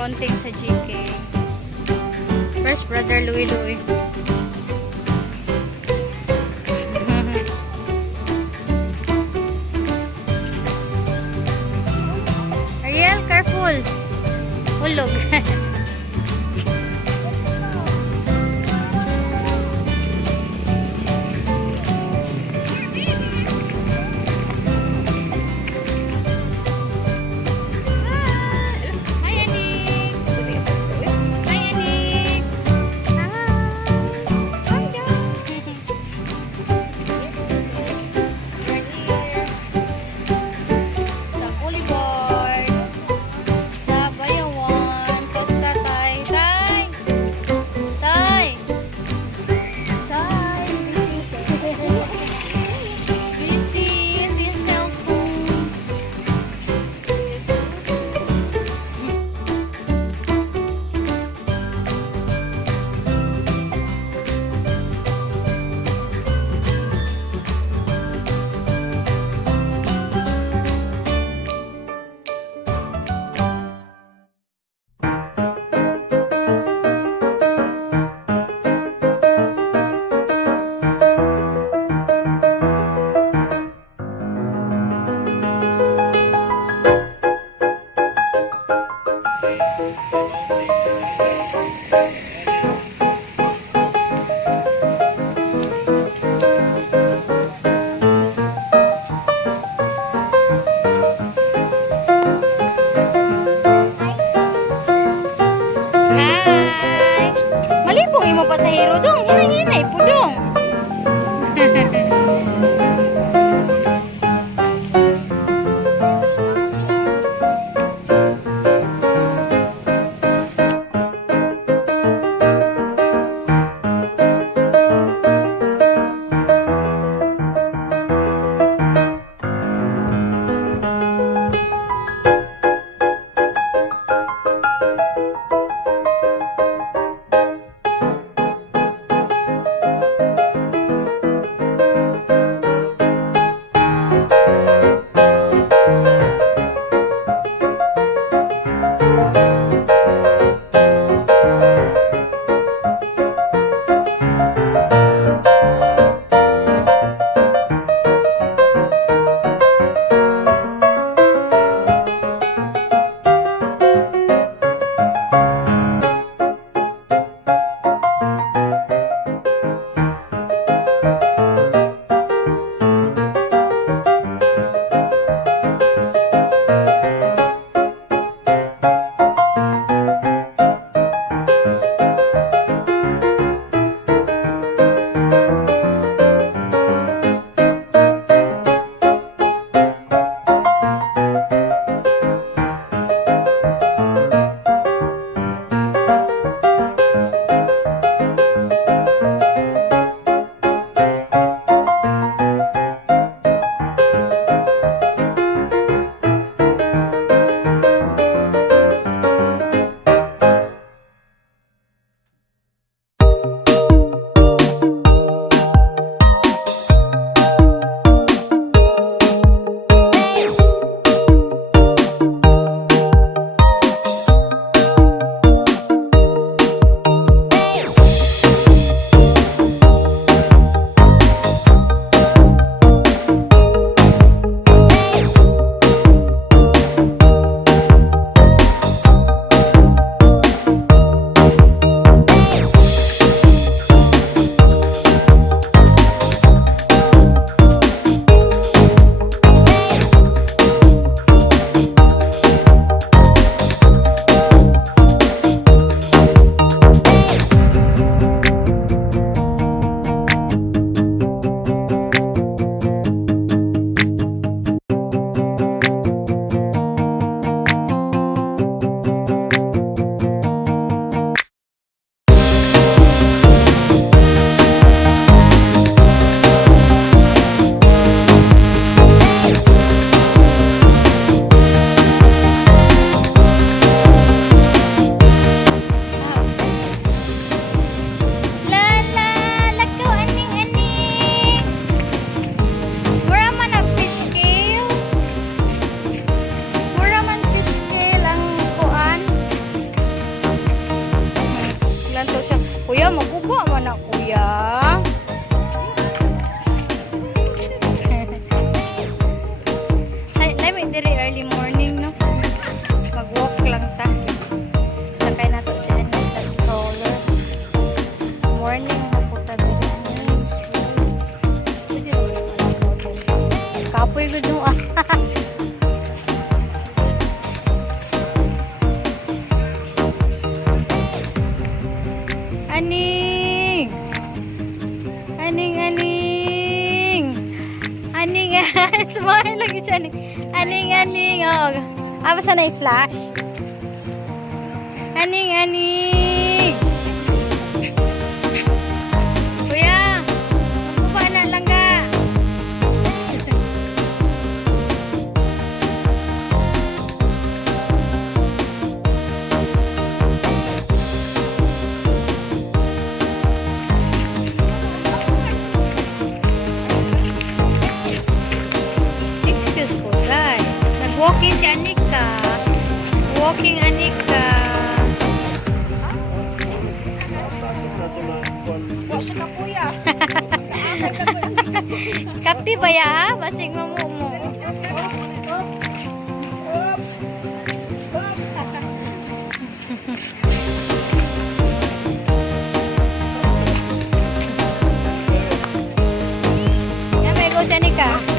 fronting sa GK. First brother Louie Louie. Ariel, careful. Hulog. Imo pasahero dong, hinay-hinay po dong. anak kuya. Ay, may diri early morning, no? Mag-walk lang ta. Sakay na to si Anis sa stroller. Morning na po ta diri. Kapoy ko dun, ah. Aning! Aning, aning! Aning, smile lagi siya. Aning, aning, oh. Ah, basta na i-flash. Aning, aning! Kuya! Kuha na lang ka. Excuse po, guys. Nag-walking si Anika. Walking Anika. Kapti ba ya ha? Basing mo mo. Yan, may go si Anika.